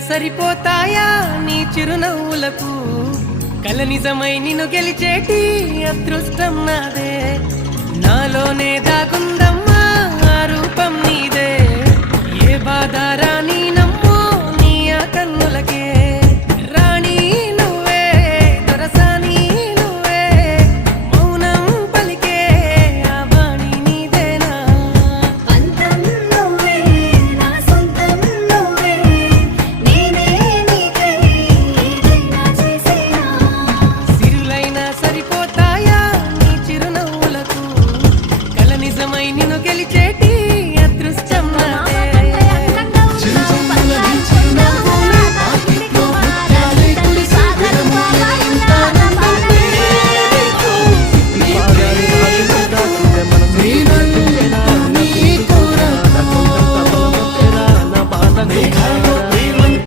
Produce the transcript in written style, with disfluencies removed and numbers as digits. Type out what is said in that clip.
సరిపోతాయా నీ చిరునవ్వులకు కల నిజమై నిన్ను గెలిచేటి అదృష్టం నాదే నాలోనే దాగుందమ్మా ఆ రూపం నీదే ఏ బాధ రాని